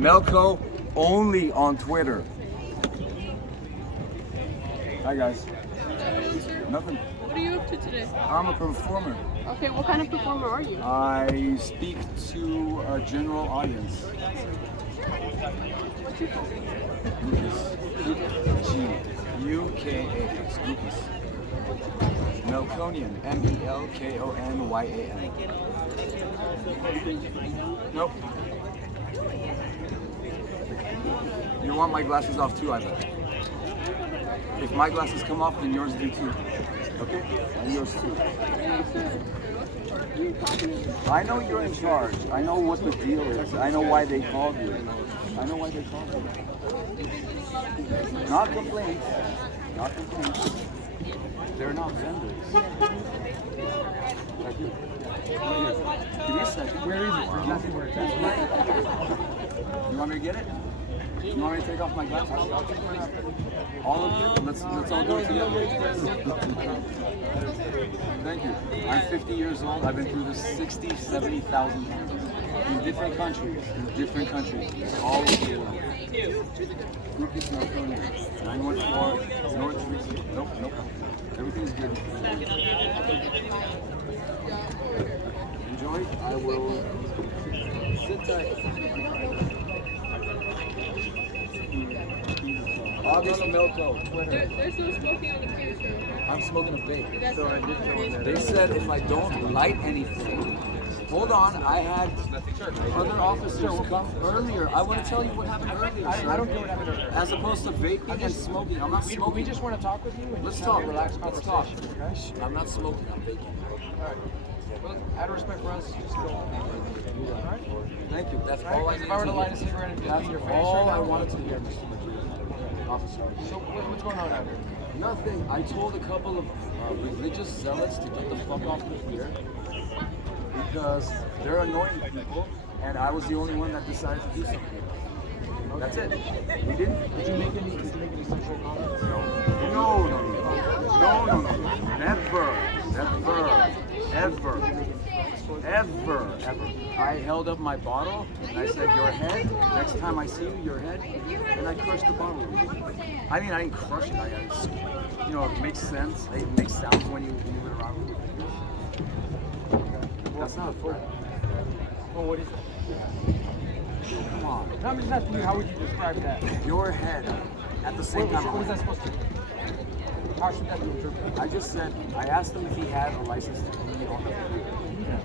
Melko only on Twitter. Hi guys. Nothing. What are you up to today? I'm a performer. Okay, what kind of performer are you? I speak to a general audience. What's your full name? Lucas. G-U-K-A-S. Lucas. Melkonian. M-E-L-K-O-N-Y-A-N. Nope. You want my glasses off too, I bet. If my glasses come off, then yours do too. Okay? And yours too. I know you're in charge. I know what the deal is. I know why they called you. I know why they called you. Not complaints. Not complaints. They're not vendors. I do. Give me a second. Where is it? Exactly where it's at. You want me to get it? You want me to take off my glasses? All of you? Let's all do it together. Thank you. I'm 50 years old. I've been through this 60, 70,000 times. In different countries. All over the world. Lucas Melkonian. 914 North Street. Nope. Everything's good. Enjoy. I will sit tight. August Melko. There's no smoking on the pier, sir. I'm smoking a vape. So I did tell him that. They said if I don't light anything. Hold on, I had other officers come earlier. I want to tell you what happened earlier. I don't care what happened earlier. As opposed to vaping and smoking. I'm not smoking. We just want to talk with you and Let's just have talk. a relaxed Let's talk. conversation, okay? I'm not smoking. I'm vaping. Alright. Well, out of respect for us, just go. Alright? Thank you. That's all I need If I were to light a to hear. cigarette and just That's in your face all right I now, wanted to hear, Mr. Officer. So what's going on out here? Nothing. I told a couple of religious zealots to get the fuck off the pier because they're annoying people, and I was the only one that decided to do something. That's it. We didn't. Did you make any sexual comments? No. Never. I held up my bottle and I said, your head, next time I see you, your head, and I crushed the bottle. I mean, I didn't crush it, it makes sense. It makes sounds when you move it around with your fingers. That's not a threat. Well, what is it? Come on. No, I'm just asking you, how would you describe that? Your head, at the same time. What is that supposed to be? How should that be interpreted? I just said, I asked him if he had a license to be on the pier.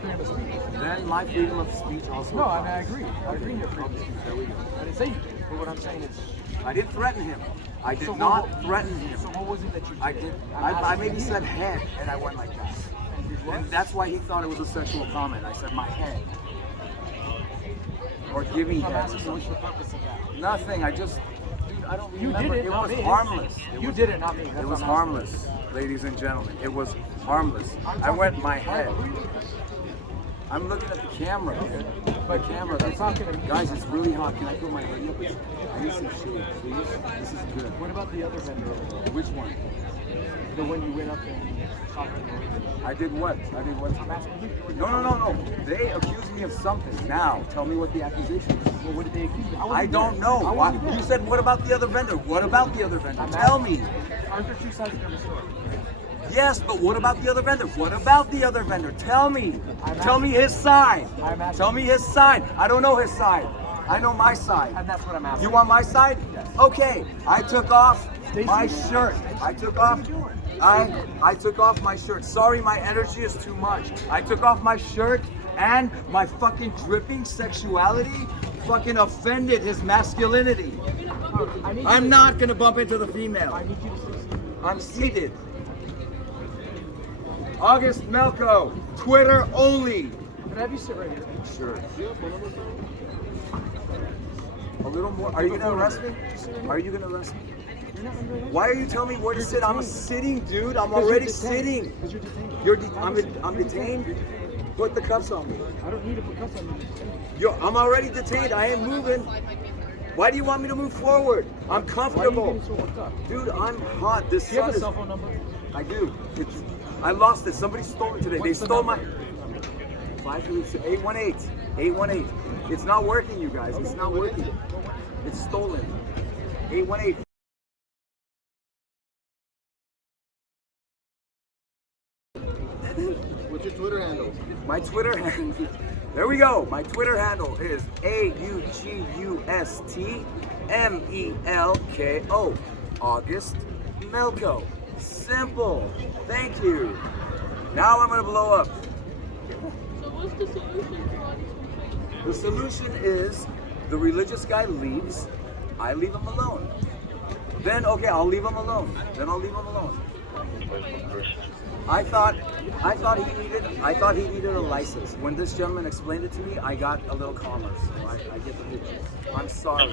Freedom of speech. Then my freedom of speech also No, I mean, I applies. agree. I agree in your freedom of speech. There we go. I didn't say you did, but what I'm saying is... I didn't threaten him. I did So not what- threaten him. So what was it that you did? I did. I'm I asking maybe you. said head, and I went like that. And did what? And that's why he thought it was a sexual comment. I said my head. Or give me I'm head. asking you, what's the purpose of that? Nothing. I just. Dude, I don't You remember. did it, It not was me. harmless. You did it, not me. That's It what was I'm asking. harmless, ladies and gentlemen. It was harmless. I went my head. I'm looking at the camera. The camera. I'm talking to me. Guys, it's really hot. Can I put my hoodie up? I need some shade, please. This is good. What about the other vendor over there? Which one? The one you went up and talked to? I did what? I'm asking you. No. They accused me of something. Now, tell me what the accusation is. Well, what did they accuse you? I don't know. Why? You said, what about the other vendor? What about the other vendor? Tell me. Aren't there two sides to every story? Yes, but what about the other vendor? What about the other vendor? Tell me. I'm Tell me his side. I'm asking- Tell me his side. I don't know his side. I know my side. And that's what I'm asking. You want my side? Yes. Okay. I took off my shirt. I took off my shirt. Sorry, my energy is too much. I took off my shirt and my fucking dripping sexuality fucking offended his masculinity. I'm not gonna bump into the female. I need you to say something. I'm seated. August Melko, Twitter only. Can I have you sit right here? Sure. A little more. Are you gonna arrest me? Are you gonna arrest me? You're not under arrest. Why are you telling me where to sit? I'm detained. sitting, dude. I'm Because you're already detained. sitting. Because you're detained. I'm detained. Put the cuffs on me. I don't need to put cuffs on you. I'm already detained. I ain't moving. Why do you want me to move forward? I'm Why are you comfortable. getting so worked up? Dude, I'm hot. This Do you have sun a is. cell phone number? I do. I lost it. Somebody stole it today. What's They the stole my. number? 53818. 818. It's not working, you guys. It's not working. It's stolen. 818. What's your Twitter handle? My Twitter handle. There we go. My Twitter handle is AUGUSTMELKO. August Melko. Simple. Thank you. Now I'm gonna blow up. So what's the solution to all these complaints? The solution is the religious guy leaves, I leave him alone. Then okay, I'll leave him alone. Then I'll leave him alone. I thought he needed a license. When this gentleman explained it to me, I got a little calmer. So I get the picture. I'm sorry.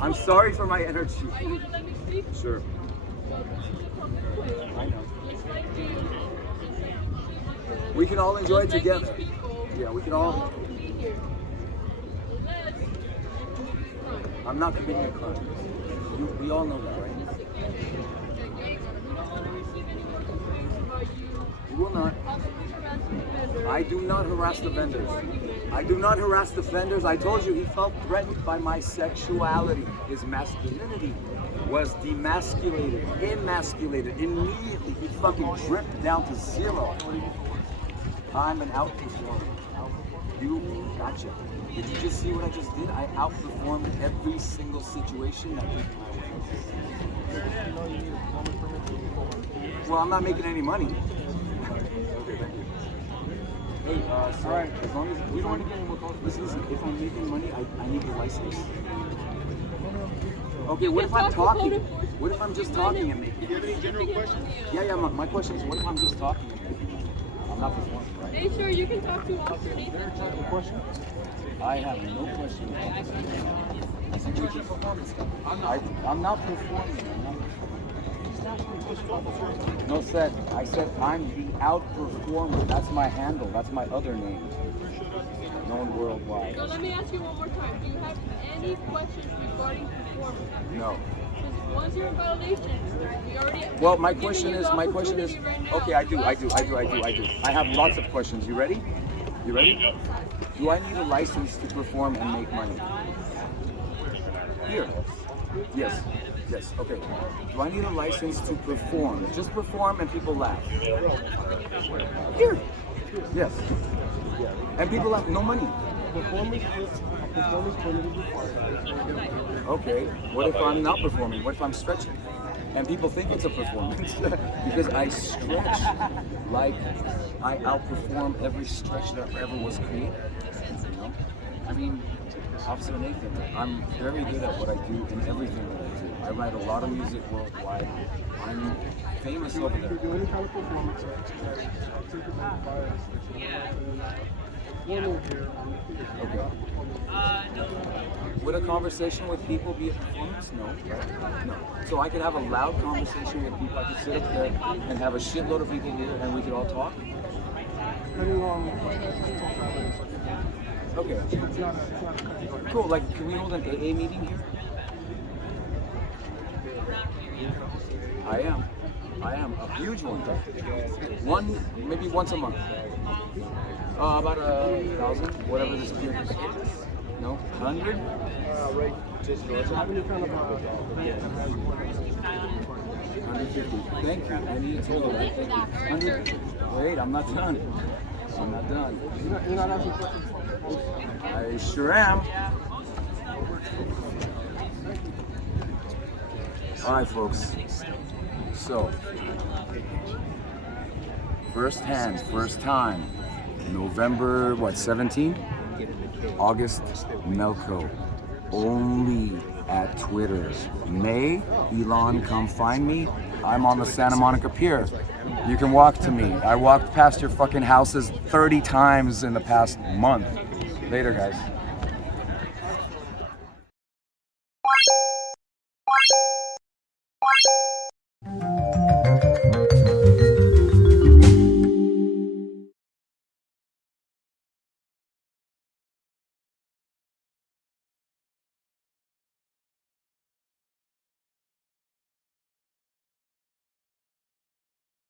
I'm sorry for my energy. Are you gonna let me speak? Sure. So this is a public place. I know. It's like you. We can all enjoy it Just like together. these people, Yeah, we can we all. can be here. Unless you commit a crime. I'm not committing a crime. We all know that, right? We don't want to receive any more complaints about you. We will not. Possibly harassing the vendors. I do not harass the getting into vendors. arguments. I do not harass the vendors. I told you he felt threatened by my sexuality. His masculinity was demasculated, emasculated. Immediately, he fucking dripped down to zero. I'm an outperformer. You gotcha. Did you just see what I just did? I outperformed every single situation that came my way. Well, I'm not making any money. Okay, thank you. Hey, sorry, as long as we don't want to get any more calls. Listen, if I'm making money, I need the license. Okay, what if I'm talking? What if I'm just talking and making? Do you have any general questions? Yeah. My question is, what if I'm just talking and making? I'm not performing, right? Hey, sir, you can talk to Officer Nathan. I have no question. I'm not performing. No said. I said I'm the outperformer. That's my handle. That's my other name. Known worldwide. So let me ask you one more time. Do you have any questions regarding performance? No. Because once you're in violation, we already. Well, my we're giving question you is. the My question is. opportunity right now Okay, I do. to ask I have lots of questions. You ready? You ready? Do I need a license to perform and make money? Here. Yes. Yes. Okay. Do I need a license to perform? Just perform and people laugh. Here. Yes. And people laugh. No money. Okay. What if I'm not performing? What if I'm stretching? And people think it's a performance because I stretch like I outperform every stretch that ever was created. You know? I mean, Officer Nathan, I'm very good at what I do in everything that I do. I write a lot of music worldwide. I'm famous over there. Okay. Would a conversation with people be a performance? No. No. So I could have a loud conversation with people. I could sit up there and have a shitload of people here and we could all talk? Okay. Cool. Like, can we hold an AA meeting here? I am. A huge one. Maybe once a month. About 1,000, whatever this period is. No? 100? Right, just north of 150. Thank you. I need a total, right? Thank you. 100. Wait, I'm not done. I'm not done. You're not asking questions? I sure am. All right, folks. So, first time, November, 17th? August Melko. Only at Twitter. May, Elon, come find me. I'm on the Santa Monica Pier. You can walk to me. I walked past your fucking houses 30 times in the past month. Later, guys.